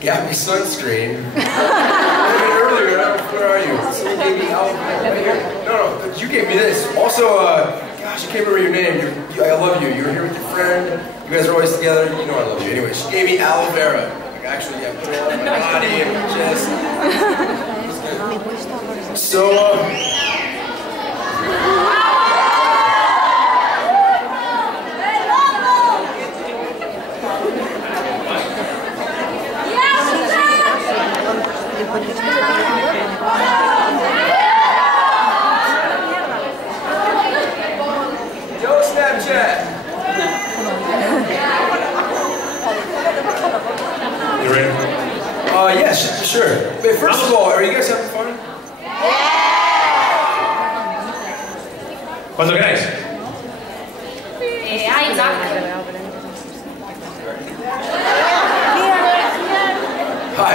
got me sunscreen. Earlier, where are you? Someone gave me No, you gave me this. Also, gosh, I can't remember your name. I love you. You were here with your friend. You guys are always together. You know I love you. Anyway, she gave me aloe vera. Like, actually, yeah, put it on my body and my chest. So, yo, Snapchat. You ready? Yeah, sure. Wait, first of all, are you guys having fun? Cuando queráis. Hi, Zack. Hi.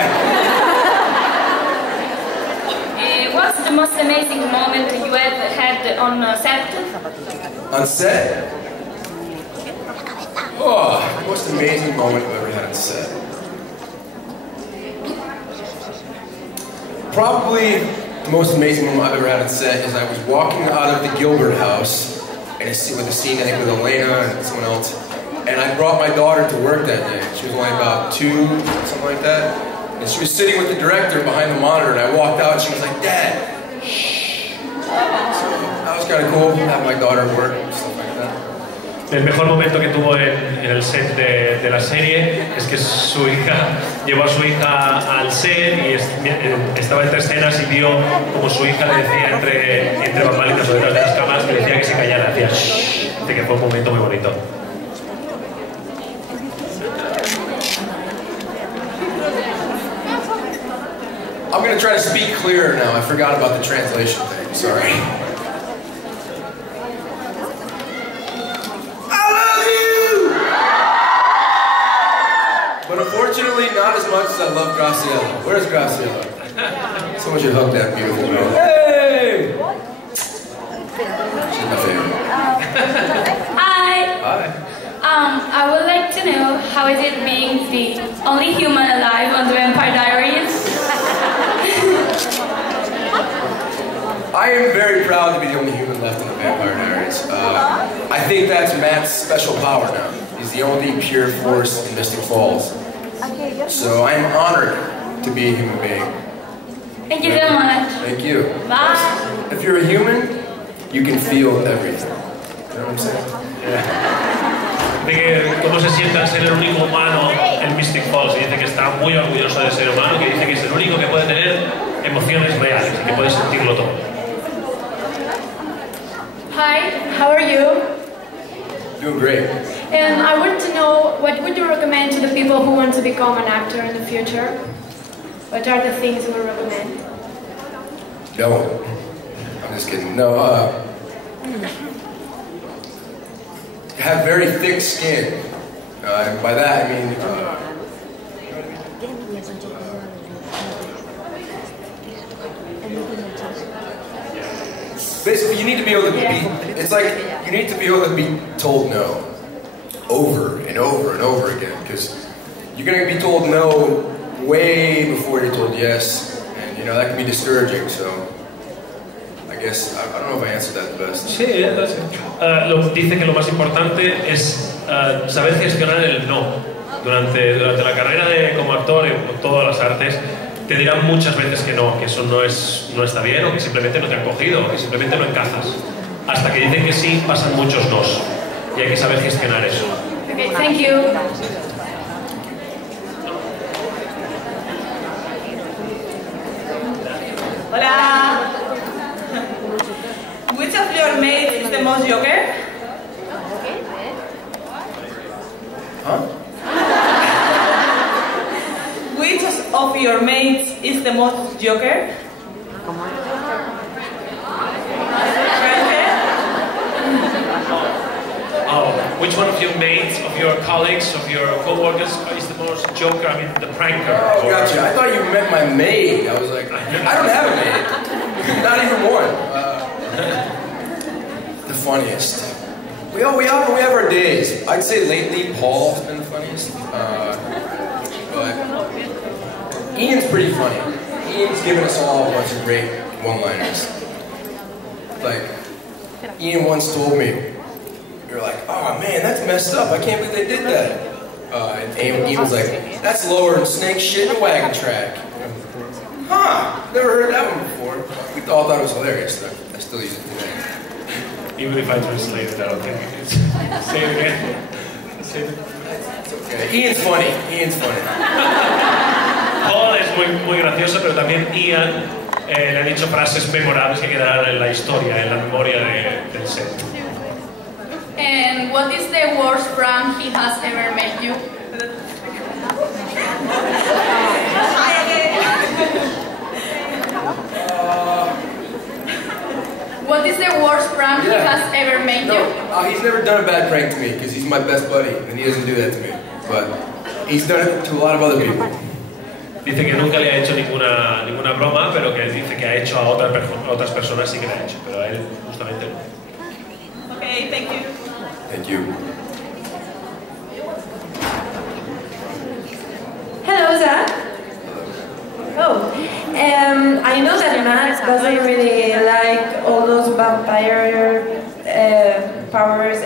What's the most amazing moment you have had on set? On set? Oh, the most amazing moment I've ever had on set. Probably the most amazing moment I've ever had on set is I was walking out of the Gilbert house and with a scene, I think, with Elena and someone else, and I brought my daughter to work that day. She was only about 2, something like that, and she was sitting with the director behind the monitor, and I walked out and she was like, "Dad, shh." So that was kind of cool, having my daughter work and stuff like that. El mejor momento que tuvo en el set de la serie es que su hija llevó a su hija al set y estaba entre escenas y vio como su hija le decía entre bambalinas o detrás de las cámaras, le decía que se callara, decía shh, que fue un momento muy bonito. I'm going to try to speak clearer now. I forgot about the translation thing. Sorry. But unfortunately, not as much as I love Graciela. Where's Graciela? Someone should hug that beautiful girl. Hey! She's my favorite. Hi. Hi. I would like to know how is it being the only human alive on the Vampire Diaries? I am very proud to be the only human left in the Vampire Diaries. I think that's Matt's special power now. He's the only pure force in Mystic Falls. So I'm honored to be a human being. Thank you so much. Thank you. Bye. If you're a human, you can feel everything. You know what I'm saying? De que cómo se siente al ser el único humano en Mystic Falls, y dice que está muy orgulloso de ser humano, que dice que es el único que puede tener emociones reales y que puede sentirlo todo. Hi, how are you? Doing great. And I want to know, what would you recommend to the people who want to become an actor in the future? What are the things you would recommend? No. I'm just kidding. No, have very thick skin. And by that I mean, basically, you need to be able to be, it's like, you need to be able to be told no over and over and over again, because you're going to be told no way before you're told yes, and you know, that can be discouraging, so I guess, I don't know if I answered that the best. Sí, dice que lo más importante es saber gestionar el no. Durante la carrera como actor en todas las artes, te dirán muchas veces que no, que eso no está bien, o que simplemente no te han cogido, o que simplemente no encajas. Hasta que dicen que sí, pasan muchos nos. Y hay que saber gestionar eso. Okay, thank you. Hola. Which of your mates is the most joker? Huh? Which of your mates is the most joker? Which one of your mates, of your colleagues, of your co-workers is the most joker, I mean the pranker? Oh, gotcha. I thought you meant my maid. I was like, I don't have a maid. Not even one. The funniest. We have our days. I'd say lately Paul's been the funniest. But Ian's pretty funny. Ian's given us all a bunch of great one-liners. Like, Ian once told me, you're like, oh man, that's messed up. I can't believe they did that. And Ian was like, that's lower than snake shit in a wagon track. Huh, never heard that one before. We all thought it was hilarious, though. I still use it today. Even if I translate it, I don't think it's... Say it again. Say it. It's okay. Ian's funny. Ian's funny. Paul es muy gracioso, pero también Ian le ha dicho frases memorables que quedarán en la historia, en la memoria del set. And what is the worst prank he has ever made you? What is the worst prank he has ever made you? He's never done a bad prank to me because he's my best buddy and he doesn't do that to me. But he's done it to a lot of other people. Dice que nunca le ha hecho ninguna broma, pero que dice que ha hecho a otras personas sí que le ha hecho, pero a él justamente no. Okay, thank you. Thank you. Hello, Zack. Oh, I know that Matt doesn't really like all those vampire powers,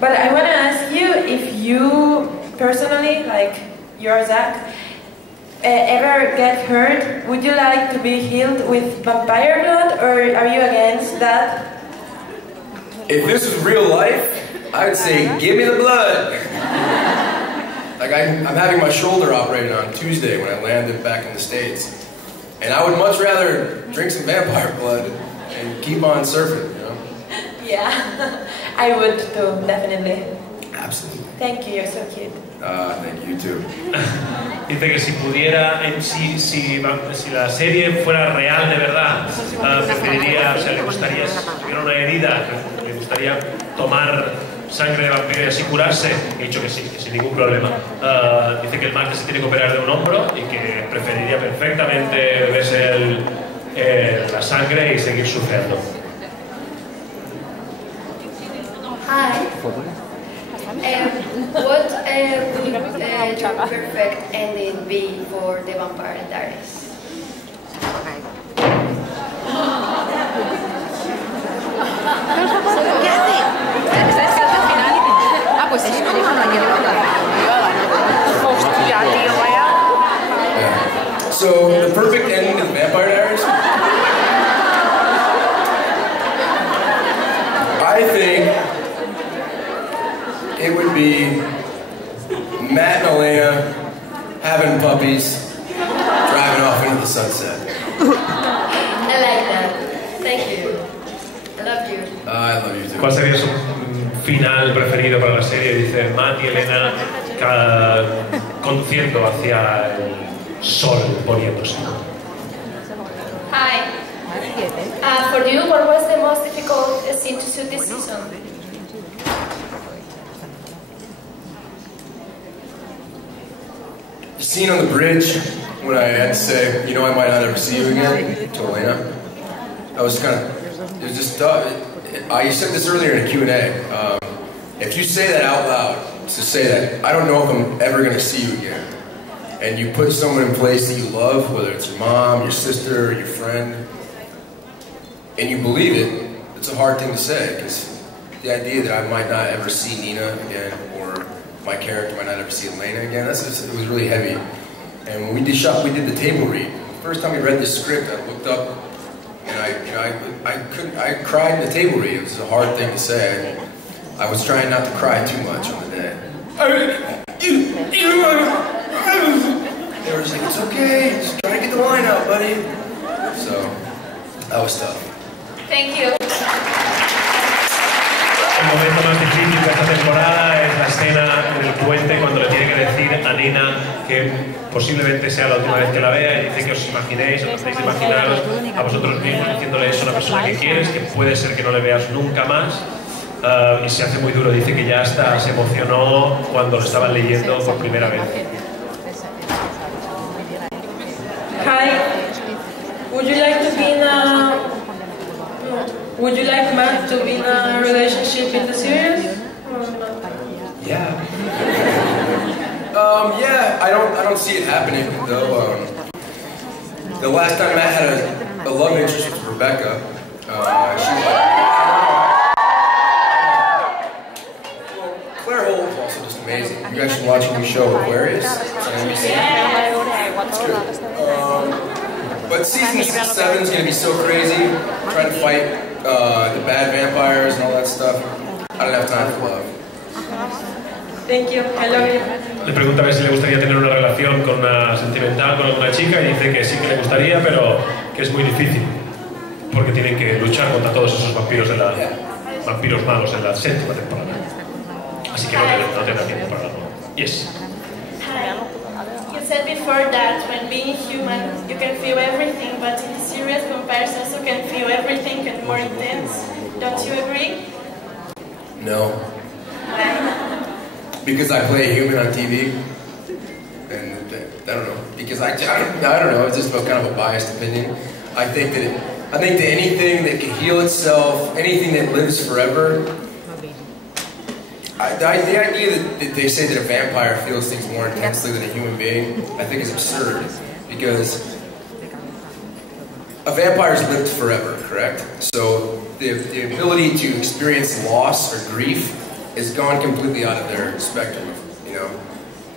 but I want to ask you if you personally, like you're Zack, ever get hurt. Would you like to be healed with vampire blood, or are you against that? If this was real life, I would say, give me the blood. Like I'm having my shoulder operated on Tuesday when I landed back in the States. And I would much rather drink some vampire blood and keep on surfing, you know? Yeah, I would too, definitely. Absolutely. Thank you, you're so cute. Thank you too. Dice que si pudiera, si la serie fuera real de verdad, preferiría, o sea, le gustaría, si tuviera una herida, le gustaría tomar sangre de vampiro y así curarse. He dicho que sí, que sin ningún problema. Dice que el martes se tiene que operar de un hombro y que preferiría perfectamente beberse la sangre y seguir surfeando. Hi. What would your perfect ending be for the Vampire Diaries? ¿Qué hace? ¿Está el salto final? Ah, pues sí, no dijo nada que le va a dar. Hostia, tío, vaya. So, the perfect ending to the Vampire Diaries? I think it would be Matt and Elena having puppies, driving off into the sunset. I like that. Thank you. I love you. I love you too. ¿Cuál sería su final preferido para la serie? Dice Matt y Elena conduciendo hacia el sol poniéndose. Hi. For you, what was the most difficult scene to shoot this season? The scene on the bridge when I had to say, you know, I might not ever see you again, to Elena. That was kind of, it was just tough. You said this earlier in a Q&A. If you say that out loud, to say that, I don't know if I'm ever going to see you again, and you put someone in place that you love, whether it's your mom, your sister, or your friend, and you believe it, it's a hard thing to say, because the idea that I might not ever see Nina again, or my character might not ever see Elena again, it was really heavy. And when we did the table read. The first time we read this script, I looked up, and I cried in the table read. It was a hard thing to say. I was trying not to cry too much on the day. They were just like, it's okay, just try to get the line out, buddy. So, that was tough. Thank you. El momento más difícil de esta temporada es la escena en el puente cuando le tiene que decir a Nina que posiblemente sea la última vez que la vea y dice que os imaginéis, os hacéis imaginaros a vosotros mismos diciéndole eso a una persona que quieres, que puede ser que no le veas nunca más. Y se hace muy duro, dice que ya hasta se emocionó cuando lo estaban leyendo por primera vez. Hi, would you like to be in a... Would you like Matt to be in a relationship in the series? Yeah. Yeah, I don't see it happening though. The last time Matt had a love interest with Rebecca, Claire Holt is also just amazing. You guys should watch a new show, Aquarius. But season 7 is going to be so crazy, trying to fight the bad vampires and all that stuff. I don't have time for love. Thank you, I love you. Le pregunta a ver si le gustaría tener una relación sentimental con alguna chica y dice que sí que le gustaría, pero que es muy difícil porque tienen que luchar contra todos esos vampiros vampiros malos en la 7ª temporada. Así que no tendrá tiempo para el amor. Yes. Hi. You said before that when being human you can feel everything, but in serious comparisons you can feel everything and more intense. Don't you agree? No. Why? Because I play a human on TV, and I don't know. Because I don't know. It's just kind of a biased opinion. I think that anything that can heal itself, anything that lives forever. The idea that they say that a vampire feels things more intensely than a human being, I think is absurd. Because a vampire's lived forever, correct? So the ability to experience loss or grief is gone completely out of their spectrum, you know.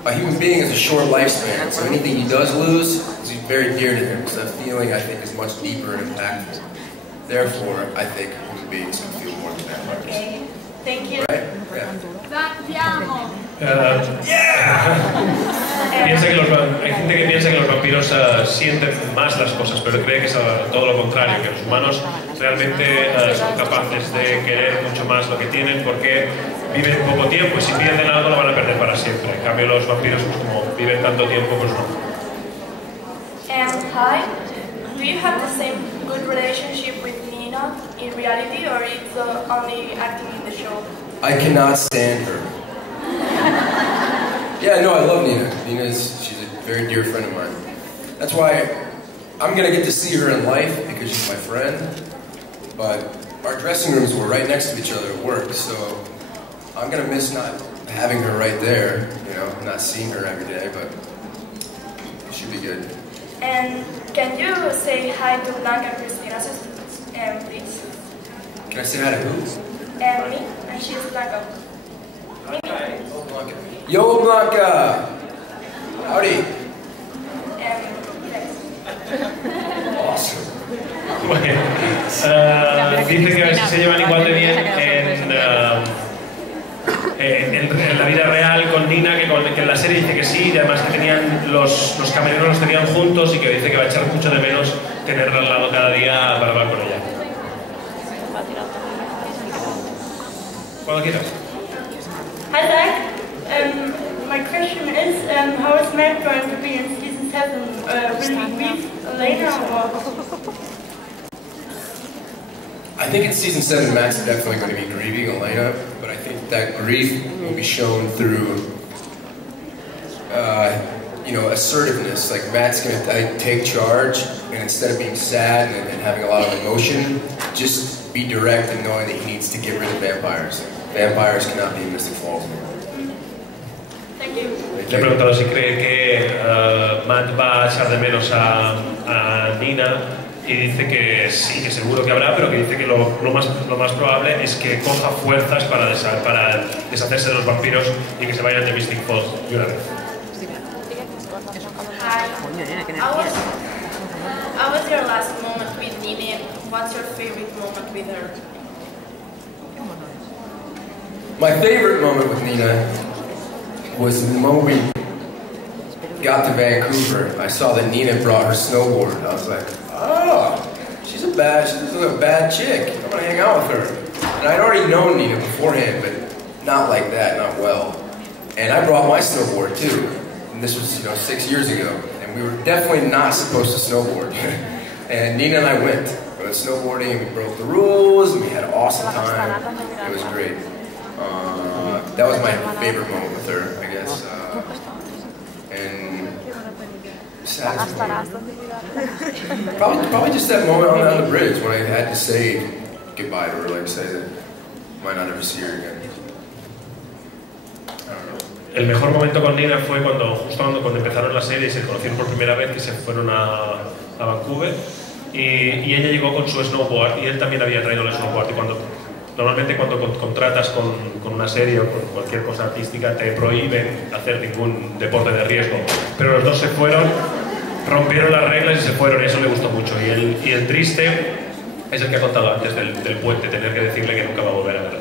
A human being has a short lifespan, so anything he does lose is very dear to him, so that feeling, I think, is much deeper and impactful. Therefore, I think human beings can feel more than vampires. Okay, thank you. Right? Hay gente que piensa que los vampiros sienten más las cosas, pero cree que es todo lo contrario, que los humanos realmente son capaces de querer mucho más lo que tienen porque viven poco tiempo y si pierden algo lo van a perder para siempre. En cambio los vampiros, pues, como viven tanto tiempo, pues no. Hi, do you have the same good relationship with Nina in reality, or it's only acting in the show? I cannot stand her. Yeah, no, I love Nina. She's a very dear friend of mine. That's why I'm gonna get to see her in life because she's my friend. But our dressing rooms were right next to each other at work, so I'm gonna miss not having her right there, you know, not seeing her every day, but it should be good. And can you say hi to Blanca Cristina's please? Can I say hi to who? Me, and she's Blanca. Yo, Blanca! Howdy! Awesome. Bueno, dice que a veces se llevan igual de bien en la vida real con Nina que en la serie dice que sí, y además que tenían los camerinos los tenían juntos y que dice que va a echar mucho de menos tenerla al lado cada día para hablar con ella. Cuando quieras. Hi Zack, my question is, how is Matt going to be in season 7? Will he grieve Elena or? I think in season 7, Matt's definitely going to be grieving Elena, but I think that grief will be shown through, you know, assertiveness. Like Matt's going to take charge, and instead of being sad and having a lot of emotion, just be direct and knowing that he needs to get rid of vampires. Vampires cannot be in Mystic Falls. Thank you. Le he preguntado si cree que Matt va a echar de menos a Nina y dice que sí, que seguro que habrá, pero que dice que lo más probable es que coja fuerzas para deshacerse de los vampiros y que se vayan de Mystic Falls de una vez. Hi. How was your last moment with Nina? What's your favorite moment with her? My favorite moment with Nina was the moment we got to Vancouver. I saw that Nina brought her snowboard. I was like, oh, she's a bad chick. I'm gonna hang out with her. And I'd already known Nina beforehand, but not like that, not well. And I brought my snowboard too. And this was, 6 years ago. And we were definitely not supposed to snowboard. And Nina and I went snowboarding, and we broke the rules, and we had an awesome time. It was great. That was my favorite moment with her, I guess. And saddest moment. Probably just that moment on the bridge when I had to say goodbye to her, like say that I might not ever see her again. I don't know. el mejor momento con Nina fue justo cuando empezaron la serie y se conocieron por primera vez, que se fueron a Vancouver, y ella llegó con su snowboard y él también había traído el snowboard. Y normalmente cuando contratas con una serie o con cualquier cosa artística te prohíben hacer ningún deporte de riesgo, pero los dos se fueron, rompieron las reglas y se fueron, y eso le gustó mucho. Y el triste es el que ha contado antes del puente, tener que decirle que nunca va a volver a verla.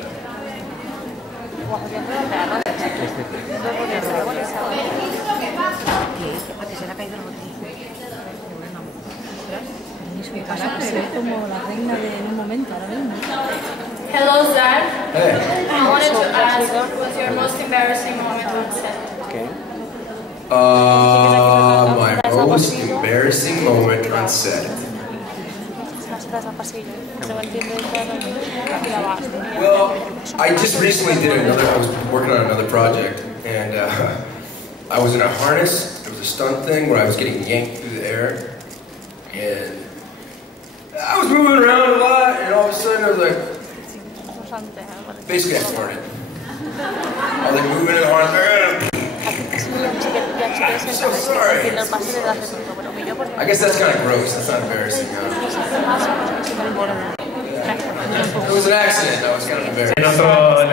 Hello, Zack. Hey. I wanted to ask, what was your most embarrassing moment on set? My most embarrassing moment on set. Well, I just recently I was working on another project, and I was in a harness. It was a stunt thing where I was getting yanked through the air, and I was moving around a lot, and all of a sudden I was like, basically I farted. I was like moving in the harness. I'm so sorry. I guess that's kind of gross. That's not embarrassing. It was an accident. No, it's kind of embarrassing. Le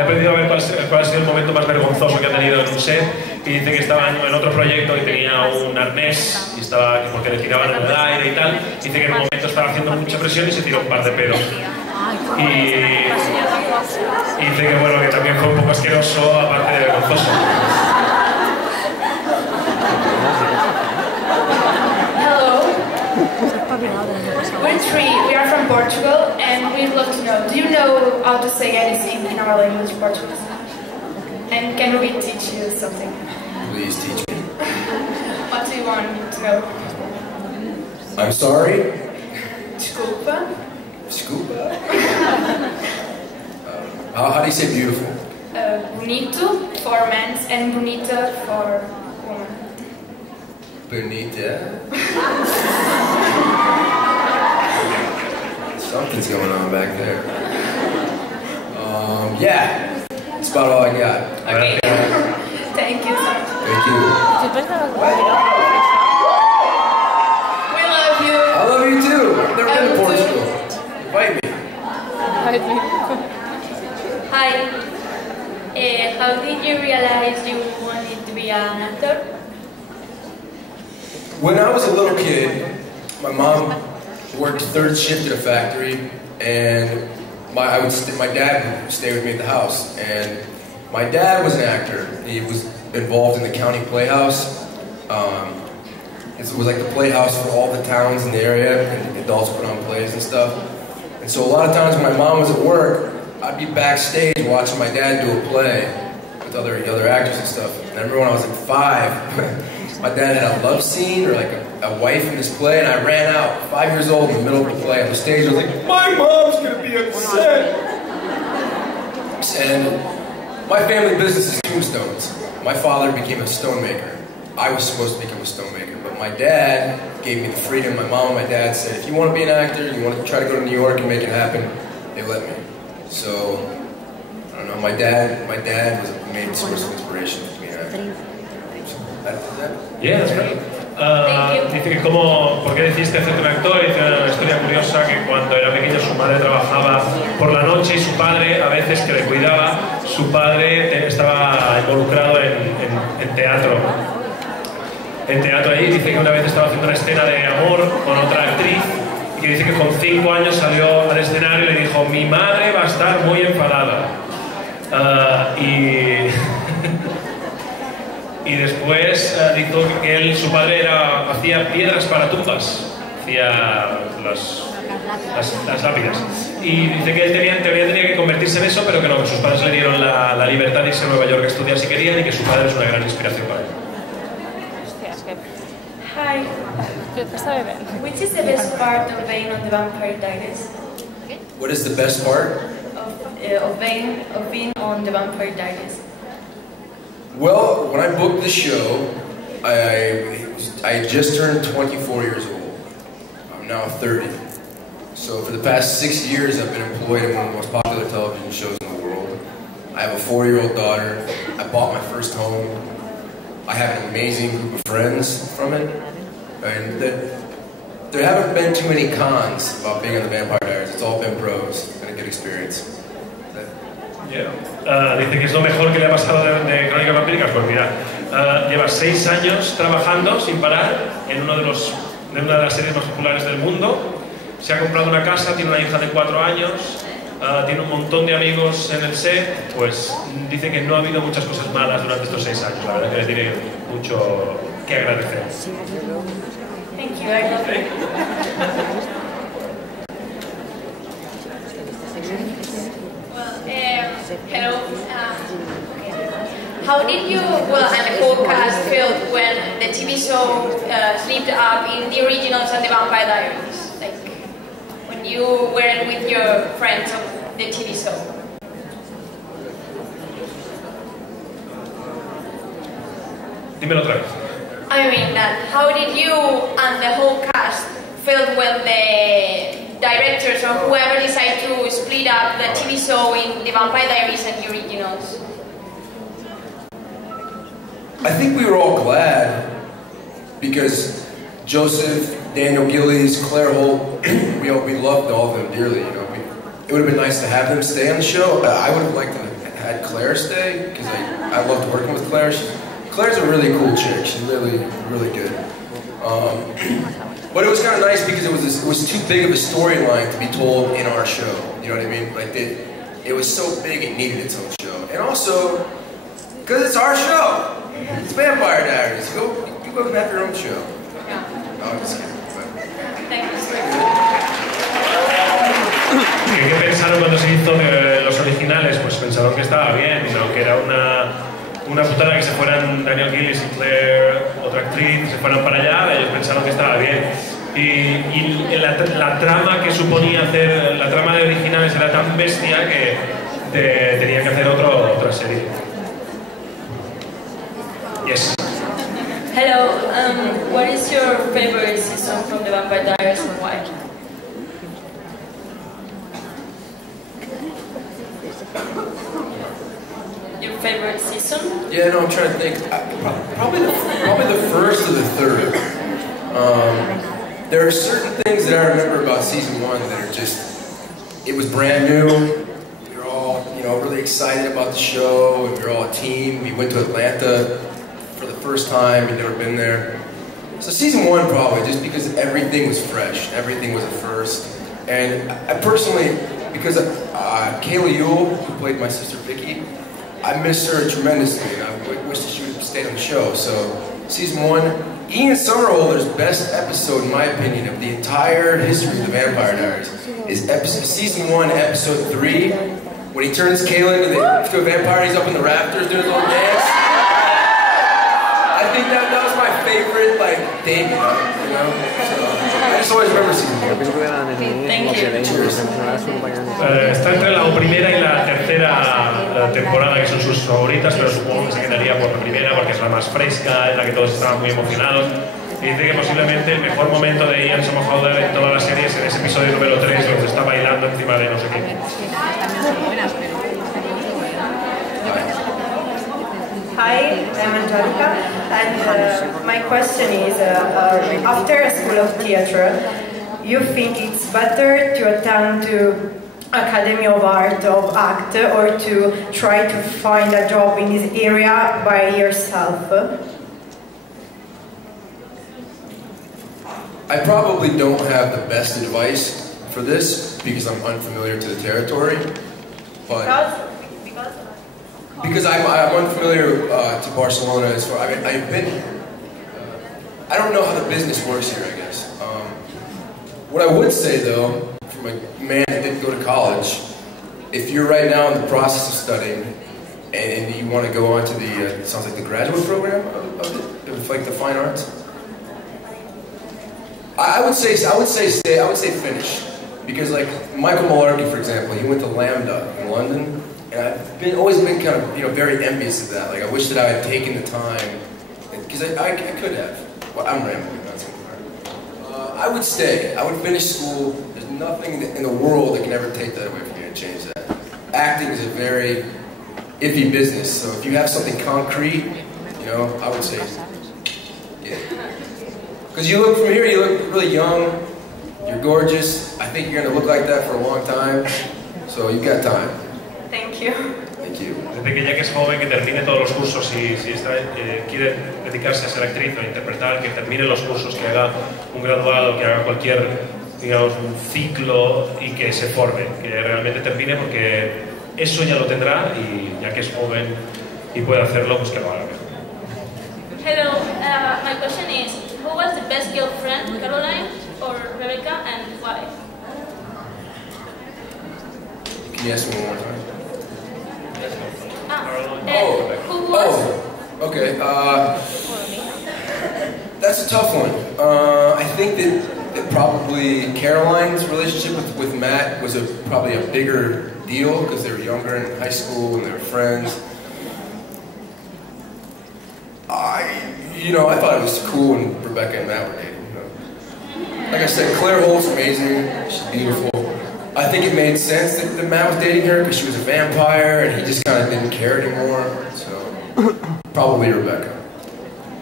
he pedido a ver cuál ha sido el momento más vergonzoso que ha tenido en un set, y dice que estaba en otro proyecto y tenía un arnés y estaba porque le tiraban en el aire y tal. Dice que en un momento estaba haciendo mucha presión y se tiró un par de pedos. Y dice que bueno, que también fue un poco asqueroso, aparte de vergonzoso. We're three. We are from Portugal, and we'd love to know, do you know how to say anything in our language, Portuguese? And can we teach you something? Please teach me. What do you want to know? I'm sorry. Desculpa. Scuba. How do you say beautiful? Bonito for men and bonita for women. Bonita. Something's going on back there. Yeah, that's about all I got. Okay. Thank you so much. Thank you. We love you. I love you too. I've never been to Portugal. Invite me. Hi. How did you realize you wanted to be an actor? When I was a little kid, my mom worked third shift at a factory, and my dad would stay with me at the house. And my dad was an actor. He was involved in the county playhouse. It was like the playhouse for all the towns in the area, and adults put on plays and stuff. And so a lot of times when my mom was at work, I'd be backstage watching my dad do a play with other actors and stuff. And I remember when I was like 5, my dad had a love scene or like a wife in this play, and I ran out, 5 years old, in the middle of the play on the stage. I was like, my mom's gonna be upset. And my family business is tombstones. My father became a stonemaker. I was supposed to become a stonemaker, but my dad gave me the freedom. My mom and my dad said, if you want to be an actor, you want to try to go to New York and make it happen, they let me. So, I don't know, my dad was a main source of inspiration for me. Yeah, that's great. Dice que ¿por qué decidiste hacerte un actor? Dice una historia curiosa que cuando era pequeño su madre trabajaba por la noche y su padre, a veces que le cuidaba, su padre estaba involucrado en teatro. En teatro allí dice que una vez estaba haciendo una escena de amor con otra actriz y que dice que con 5 años salió al escenario y le dijo, mi madre va a estar muy enfadada. Y después dijo que su padre hacía piedras para tumbas, hacía las lápidas. Y dice que él tenía que convertirse en eso, pero que no, que sus padres le dieron la libertad de irse a Nueva York a estudiar si querían y que su padre es una gran inspiración para él. Hi. Which is the best part of being on the Vampire Diaries? What is the best part? Of being on the Vampire Diaries? Well, when I booked the show, I just turned 24 years old. I'm now 30. So for the past 6 years, I've been employed in one of the most popular television shows in the world. I have a 4-year-old daughter. I bought my first home. I have an amazing group of friends from it. And there haven't been too many cons about being on the Vampire Diaries. It's all been pros and a good experience. Yeah. Dice que es lo mejor que le ha pasado de Crónicas Vampíricas. Pues mira, lleva 6 años trabajando sin parar en una de las series más populares del mundo. Se ha comprado una casa, tiene una hija de 4 años, tiene un montón de amigos en el set. Pues dice que no ha habido muchas cosas malas durante estos 6 años. La verdad que le tiene mucho que agradecer. Thank you. I love it. Hello. How did you, and the whole cast felt when the TV show slipped up in the originals and the Vampire Diaries? Like, when you were with your friends of the TV show? Dímelo otra vez. I mean, how did you and the whole cast felt when the directors or whoever decided to split up the TV show in the Vampire Diaries and the originals? I think we were all glad because Joseph, Daniel Gillies, Claire Holt, we loved all of them dearly. You know, it would have been nice to have them stay on the show. I would have liked to have had Claire stay because I loved working with Claire. Claire's a really cool chick. She's really, really good. But it was kind of nice because it was too big of a storyline to be told in our show. You know what I mean? Like it was so big it needed its own show. And also, because it's our show. It's Vampire Diaries. You go and have your own show. No, I'm just kidding. ¿Qué pensaron cuando se hizo los originales? Pues pensaron que estaba bien, ¿no? Que era una putada que se fueran Daniel Gillies y Claire, otra actriz, se fueran para allá. Ellos pensaron que estaba bien. Y la trama que suponía hacer, la trama de originales era tan bestia que tenía que hacer otra serie. Yes. Hello, what is your favorite season from the Vampire Diaries and why? Your favorite season? Yeah, no, I'm trying to think. Probably the first or the third. There are certain things that I remember about season 1 that are just, it was brand new. We were all, really excited about the show. We were all a team. We went to Atlanta for the first time. We'd never been there. So season 1 probably, just because everything was fresh. Everything was a first. And I personally, because Kayla Ewell, who played my sister Vicky, I miss her tremendously, and I wish that she would stay on the show. So, season 1, Ian Somerhalder's best episode, in my opinion, of the entire history of the Vampire Diaries is season 1, episode 3, when he turns Kayla into a vampire. He's up in the rafters doing a little dance. I think that was my favorite, thing, So, I just always remember season 1. Thank you. Está entre la primera y la tercera temporada, que son sus favoritas, pero supongo que se quedaría por la primera porque es la más fresca, en la que todos estaban muy emocionados. Y dice que posiblemente el mejor momento de Ian Somerhalder en toda la serie es en ese episodio número 3, donde está bailando encima de no sé qué. Hi, I'm Angelica, and my question is, after a school of theatre, you think it's better to attend to Academy of Art of Act or to try to find a job in this area by yourself? I probably don't have the best advice for this because I'm unfamiliar to the territory, but because I'm unfamiliar to Barcelona as far. I mean, I've been. I don't know how the business works here, I guess. What I would say, though, from a man that didn't go to college, if you're right now in the process of studying and you want to go on to the, it sounds like the graduate program of like the fine arts, I would say finish, because like Michael Malarkey, for example, he went to Lambda in London. And I've always been kind of, very envious of that. Like, I wish that I had taken the time, because I could have. Well, I'm rambling, that's I would stay. I would finish school. There's nothing in the world that can ever take that away from you and change that. Acting is a very iffy business. So if you have something concrete, you know, I would say, yeah. Because you look from here, you look really young, you're gorgeous. I think you're going to look like that for a long time. So you've got time. Thank you. Thank you. Desde que ya que es joven, que termine todos los cursos y si quiere dedicarse a ser actriz o a interpretar, que termine los cursos, que haga un graduado, que haga cualquier, digamos, un ciclo y que se forme, que realmente termine, porque eso ya lo tendrá y ya que es joven y puede hacerlo, pues que lo haga mejor. Hello, my question is, who was the best girlfriend, Caroline or Rebecca, and why? Can you ask me one more time? Who was? Okay. That's a tough one. I think that probably Caroline's relationship with Matt was probably a bigger deal because they were younger in high school and they were friends. I thought it was cool when Rebecca and Matt were dating. Like I said, Claire Holt's amazing. She's beautiful. I think it made sense that Matt was dating her because she was a vampire and he just kind of didn't care anymore. So, probably Rebecca.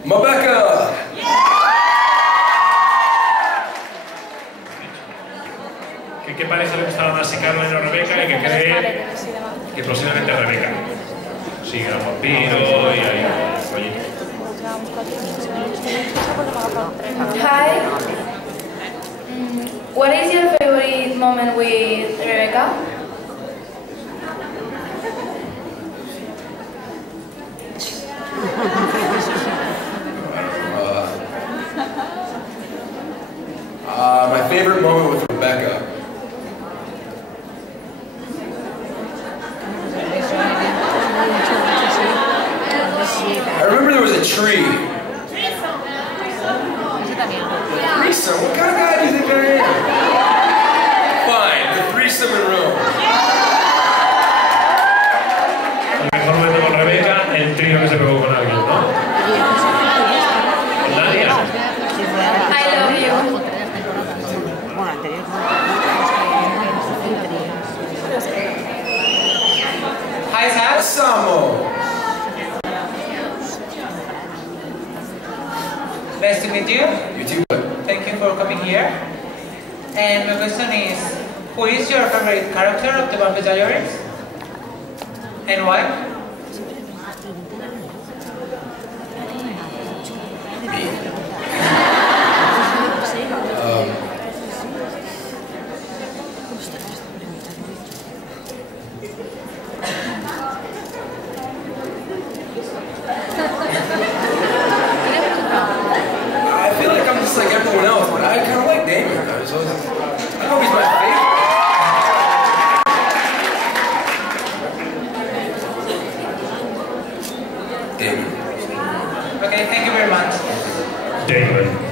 Mabecca! ¿Qué pareja le gustaba más, si Caroline o Rebecca? Y que cree que posiblemente a Rebecca. Sí, era un vampiro y hay un rollito. Hi. What is your favorite moment with Rebecca? My favorite moment with Rebecca. I remember there was a tree. Threesome? What kind of guy do you think I am? Fine, the threesome in Rome. El mejor momento con Rebecca, el trío que se pegó con alguien, ¿no? Nadia. I love you. Hi, Zach. Samo. Nice to meet you. You too. Thank you for coming here. And my question is, who is your favorite character of the Vampire Diaries? And why? I feel like I'm just like everyone else, but I kind of like Damon. I don't know if he's my favorite. Damon. Okay, thank you very much. Damon.